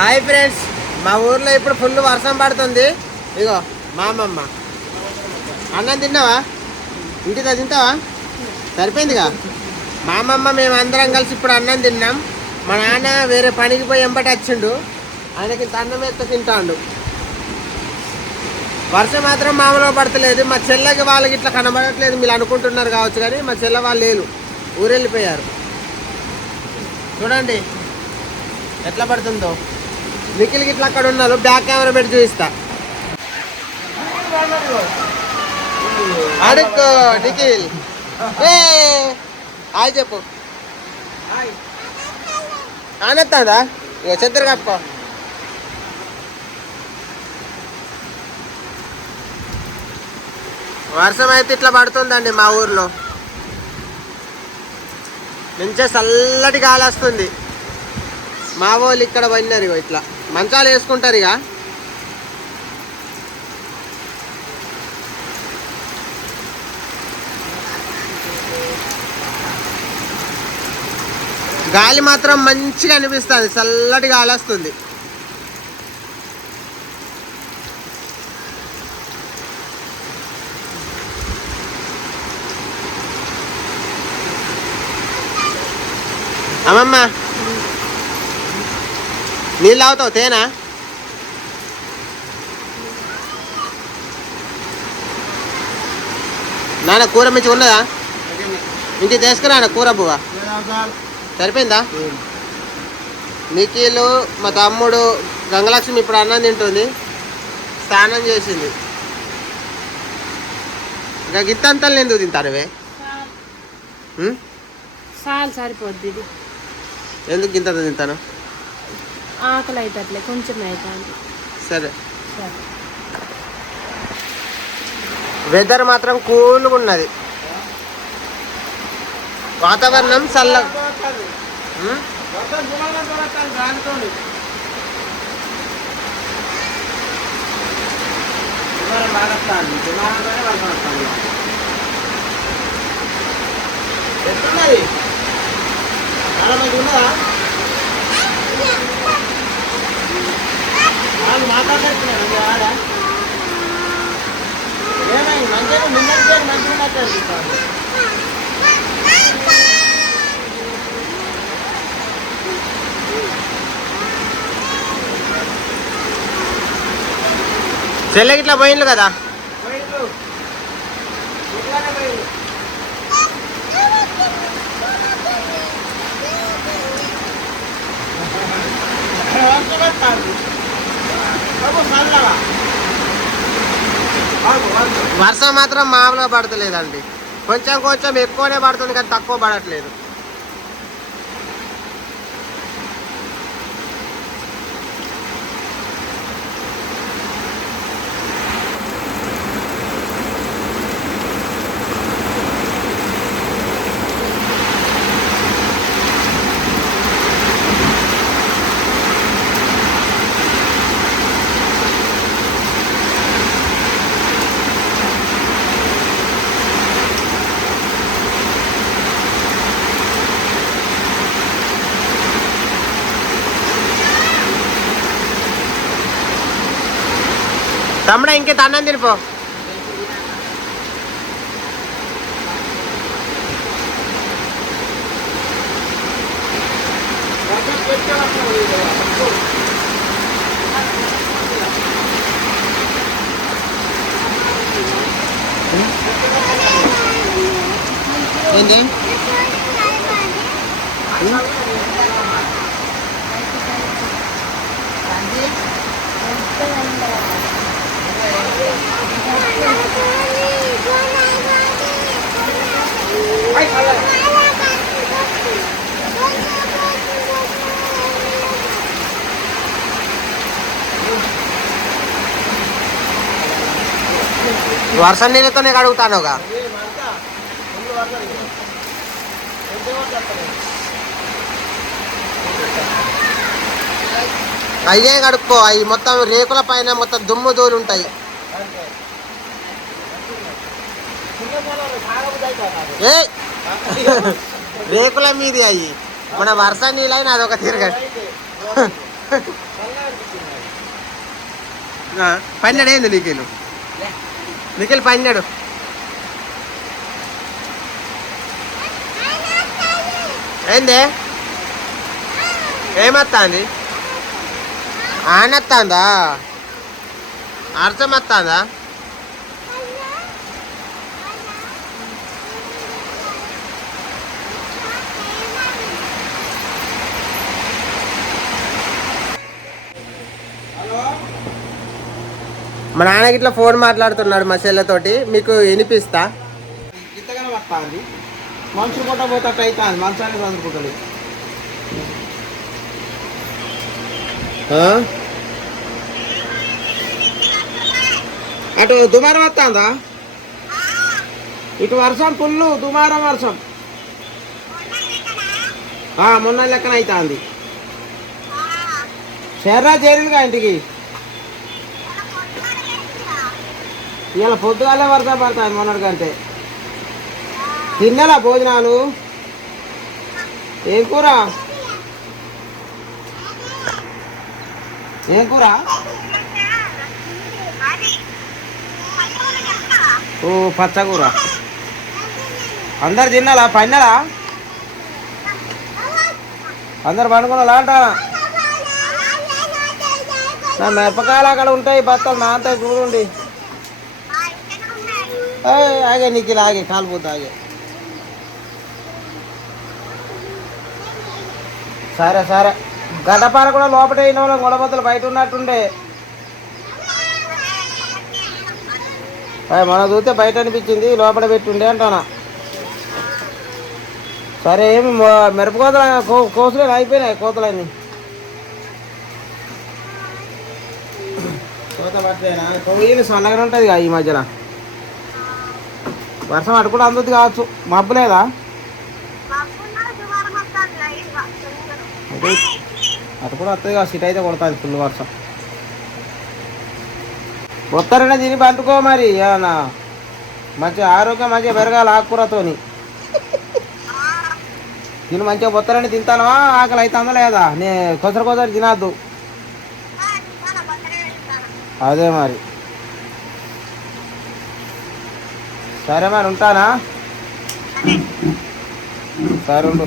Hi friends, మా ఊర్లో ఇప్పుడు ఫుల్ వర్షం పడుతుంది. ఇగో మా అమ్మమ్మ అన్నం తిన్నావా? ఇంటి తింటావా? సరిపోయిందిగా. మా అమ్మమ్మ మేము అందరం కలిసి ఇప్పుడు అన్నం తిన్నాం. మా నాన్న వేరే పనికి పోయి ఎంబటి వచ్చిండు, ఆయనకి అన్నం ఎత్త తింటాడు. వర్షం మాత్రం మామూలుగా పడతలేదు. మా చెల్లెకి వాళ్ళకి ఇట్లా కనబడట్లేదు, మీరు అనుకుంటున్నారు కావచ్చు, కానీ మా చెల్లె వాళ్ళు లేరు, ఊరెళ్ళిపోయారు. చూడండి ఎట్లా పడుతుందో. నిఖిల్కి ఇట్లా అక్కడ ఉన్నారు, బ్యాక్ కెమెరా పెట్టి చూపిస్తా. అడుక్కో నిఖిల్, ఏ హాయ్ చెప్పు. ఆనెత్తాదా? ఇక చెద్దరు కప్పుకో. వర్షం అయితే ఇట్లా పడుతుందండి మా ఊర్లో. నుంచే చల్లటి గాలి వస్తుంది. మా వాళ్ళు ఇక్కడ పడినారు, ఇగో ఇట్లా మంచాలు వేసుకుంటారు. ఇక గాలి మాత్రం మంచిగా అనిపిస్తుంది, చల్లటి గాలి వస్తుంది. అమ్మమ్మ నీళ్ళు తాగుతావు? తేనా? నాన్న కూర మంచిగా ఉన్నదా? ఇంటికి తీసుకురా కూర బువ్వ. సరిపోయిందా? నిఖిలు మా తమ్ముడు గంగలక్ష్మి ఇప్పుడు అన్నం తింటుంది, స్నానం చేసింది. ఇంకా గిత్తంతలు ఎందుకు తింటారువే? సరిపోద్ది. ఎందుకు గింత తింటాను? ఆకలి అవుతాట్లే, కొంచెం అవుతుంది. సరే. వెదర్ మాత్రం కూల్గా ఉన్నది, వాతావరణం చల్లగా. ఎట్లున్నది? చాలా మంది ఉన్నదా? వాళ్ళు మాట్లాడుతున్నారు ఆడ. ఏమైంది? మంచిగా నిన్నటికే మంచిగా మాట్లాడుతున్నారు. చెల్లెకి ఇట్లా పోయిండ్లు కదా. వర్షం మాత్రం మామూలుగా పడతలేదండి, కొంచెం కొంచెం ఎక్కువనే పడుతుంది కానీ తక్కువ పడట్లేదు. తమ్ముడా ఇంకేత అన్నం తినిపో. ఏంటి? వర్షం నీళ్ళతోనే కడుగుతానుగా. అయ్యే కడుక్కో, అవి మొత్తం రేకుల పైన మొత్తం దుమ్ము దూలు ఉంటాయి. ఏ రేకుల మీది అయ్యి మన వర్ష నీళ్ళైనా అదొక తిరగదు. పన్నెడు ఏంది నిఖిల్ నిఖిల్ పన్నెడు ఏంది ఏమత్తాంది ఆనత్తాందా అర్థం వస్తుందా మా నాన్నకి ఇట్లా ఫోన్ మాట్లాడుతున్నాడు మా చెల్లెతోటి మీకు వినిపిస్తా ఇంతగానే వస్తుంది మనుషులు కొట్ట పోతట్టు అవుతుంది మనసానికి అందుకుంటుంది అటు దుమారం వస్తుందా ఇటు వర్షం పుల్లు దుమారం వర్షం మొన్న లెక్కన అవుతుంది శర్రా చేరిందిగా ఇంటికి ఇలా పొద్దుగాలే వర్షం పడతాయి మొన్నటి కంటే తిన్నాలా భోజనాలు ఏం కూర ఏం కూర ఓ పచ్చకూర అందరు తిన్నాలా పన్నారా అందరు పండుకున్నా అంటారా నా మిరపకాయలు అక్కడ ఉంటాయి బత్తలు నాంతా చూడండి ఆగే నీకు ఇలా ఆగే కాలిపోతా ఆగే సరే సరే గడ్డపార కూడా లోపల అయిన వాళ్ళం గొడవతలు బయట ఉన్నట్టుండే మన చూస్తే బయట అనిపించింది లోపల పెట్టుండే అంటానా సరే ఏమి మిరపకోతలు కోసలేని అయిపోయినాయి కోతలన్నీ కోత పట్టేనా కొయ్యలు సన్నగా ఉంటుంది ఈ మధ్యన వర్షం అటు కూడా అందుతుంది కావచ్చు మబ్బు లేదా అటు కూడా వస్తుంది కావచ్చు ఇటు అయితే కొడుతుంది ఫుల్ వర్షం వస్తారనే తిని పండుకో మరి ఏమన్నా మంచిగా ఆరోగ్యం మంచిగా పెరగాలి ఆకుకూరతోని తిని మంచిగా వస్తారని తింటానవా ఆకలి అవుతుందా లేదా నేను కొసరు తినద్దు అదే మరి సరే మరి ఉంటానా సరే ఉండు